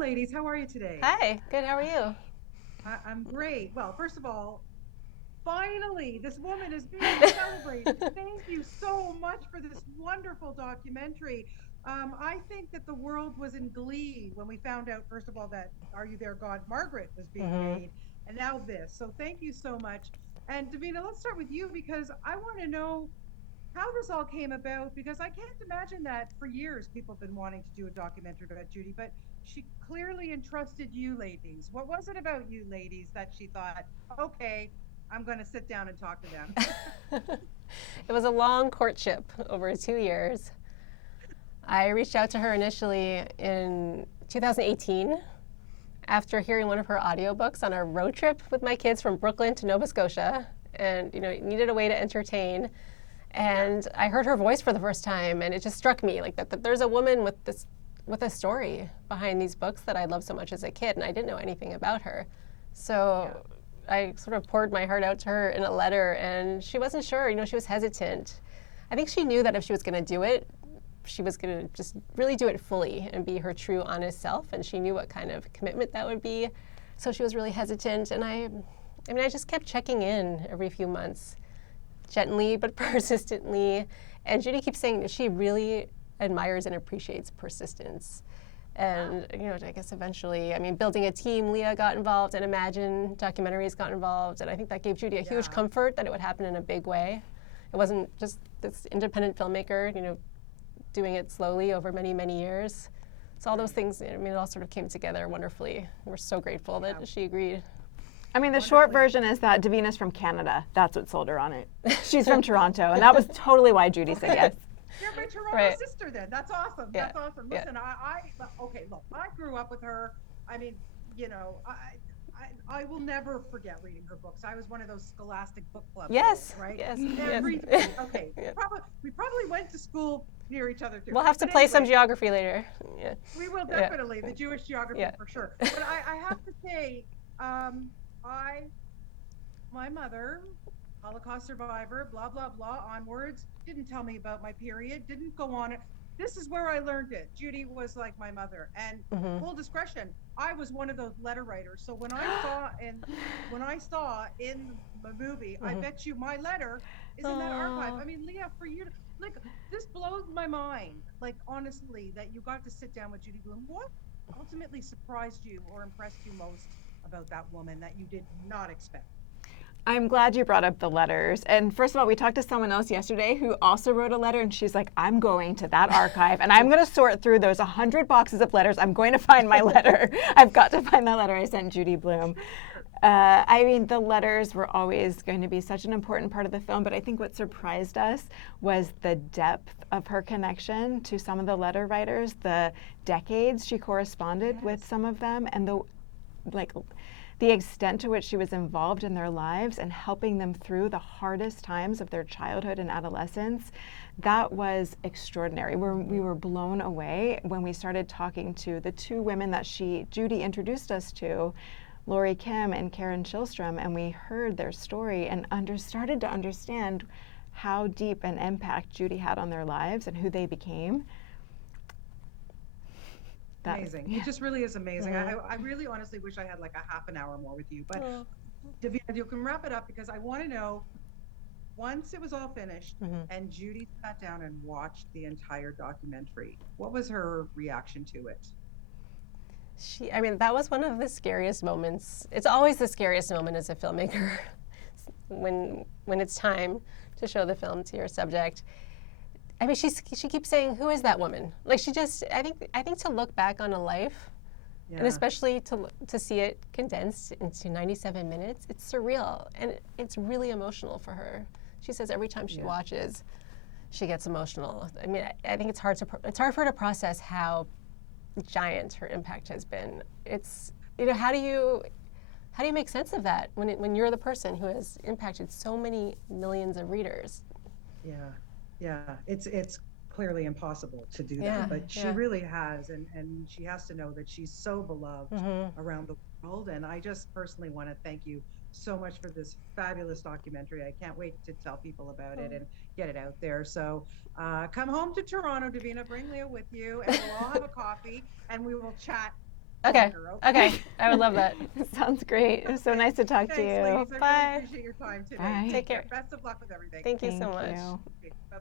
ladies. How are you today? Hi, good. How are you? I'm great. Well, first of all, finally, this woman is being celebrated. Thank you so much for this wonderful documentary. I think that the world was in glee when we found out, first of all, that Are You There, God? Margaret was being hmm made, and now this. So thank you so much. And Davina, let's start with you because I want to know how this all came about because I can't imagine that for years people have been wanting to do a documentary about Judy, but she clearly entrusted you ladies. What was it about you ladies that she thought, okay, I'm going to sit down and talk to them? It was a long courtship over 2 years. I reached out to her initially in 2018 after hearing one of her audiobooks on a road trip with my kids from Brooklyn to Nova Scotia, and needed a way to entertain. And I heard her voice for the first time, and it just struck me like that there's a woman with a story behind these books that I loved so much as a kid, and I didn't know anything about her. So I sort of poured my heart out to her in a letter, and she wasn't sure. She was hesitant. I think she knew that if she was going to do it, she was going to just really do it fully and be her true, honest self, and she knew what kind of commitment that would be. So she was really hesitant, and I just kept checking in every few months, gently but persistently. And Judy keeps saying that she really admires and appreciates persistence. And I guess eventually, building a team, Leah got involved, and Imagine Documentaries got involved, and I think that gave Judy a huge comfort that it would happen in a big way. It wasn't just this independent filmmaker, doing it slowly over many, many years. So all those things, it all sort of came together wonderfully. We're so grateful that she agreed. The short version is that Davina's from Canada. That's what sold her on it. She's from Toronto, and that was totally why Judy said yes. You're my Toronto sister then. That's awesome. Yeah. That's awesome. Listen, okay, look, I grew up with her. I will never forget reading her books. I was one of those scholastic book clubs. Yes. Right? Yes. Everything. Okay. Yeah. We probably went to school near each other too. We'll have to play some geography later. Yeah. We will definitely, the Jewish geography for sure. But I have to say, my mother, Holocaust survivor, blah, blah, blah, onwards, didn't tell me about my period, didn't go on it. This is where I learned it. Judy was like my mother. And full discretion, I was one of those letter writers. So when I saw in the movie, I bet you my letter is in that archive. Leah, for you to, this blows my mind. Honestly, that you got to sit down with Judy Blume. What ultimately surprised you or impressed you most about that woman that you did not expect? I'm glad you brought up the letters. And first of all, we talked to someone else yesterday who also wrote a letter, and she's like, I'm going to that archive, and I'm going to sort through those 100 boxes of letters. I'm going to find my letter. I've got to find that letter I sent Judy Blume. The letters were always going to be such an important part of the film, but I think what surprised us was the depth of her connection to some of the letter writers, the decades she corresponded with some of them, and the extent to which she was involved in their lives and helping them through the hardest times of their childhood and adolescence. That was extraordinary. We were blown away when we started talking to the two women that Judy introduced us to, Lori Kim and Karen Shillstrom, and we heard their story and started to understand how deep an impact Judy had on their lives and who they became. Amazing. Yeah. It just really is amazing. I really honestly wish I had a half an hour more with you. But Davina, you can wrap it up because I want to know, once it was all finished and Judy sat down and watched the entire documentary, what was her reaction to it? That was one of the scariest moments. It's always the scariest moment as a filmmaker when it's time to show the film to your subject. She keeps saying, "Who is that woman?" I think to look back on a life, and especially to see it condensed into 97 minutes, it's surreal and it's really emotional for her. She says every time she watches, she gets emotional. I think it's hard for her to process how giant her impact has been. It's how do you make sense of that when you're the person who has impacted so many millions of readers? Yeah, it's clearly impossible to do that, but she really has, and she has to know that she's so beloved around the world. And I just personally want to thank you so much for this fabulous documentary. I can't wait to tell people about it and get it out there. So come home to Toronto, Davina, bring Leah with you, and we'll all have a coffee, and we will chat Okay. Stalker, Okay. I would love that. Sounds great. It was so nice to talk to Thanks, you. ladies. I Bye. really appreciate your time today. Bye. Take care. Best of luck with everything. Thank you so Thank much. you. Okay, bye.